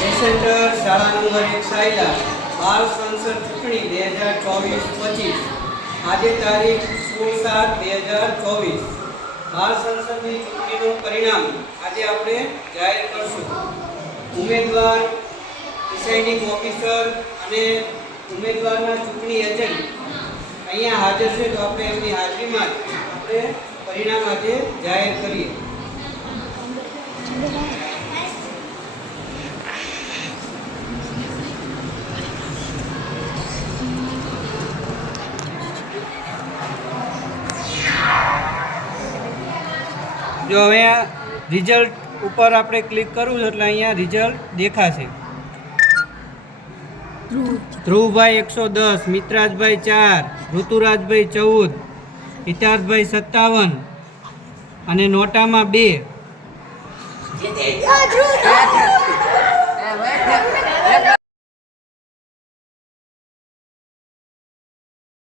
Centre શાળા number 1 Sayla બાળ સંસદ ચૂંટણી 2024-25 આજે તારીખ 16/7/2024 બાળ સંસદની ચૂંટણીનું પરિણામ આજે આપણે જાહેર કરશું. ઉમેદવાર પ્રિસાઇડિંગ ઓફિસર અને ઉમેદવારના ચૂંટણી એજન્ટ અહીંયા હાજર છે, તો આપણે એમની હાજરીમાં આપણે પરિણામ આજે જાહેર કરીએ. જો હવે રિઝલ્ટ ઉપર આપણે ક્લિક કરવું એટલે અહીંયા રિઝલ્ટ દેખાશે. ધ્રુવભાઈ 110, મિત્રાજભાઈ 4, ઋતુરાજભાઈ 14, હિતાર્થભાઈ 57 અને નોટામાં 2.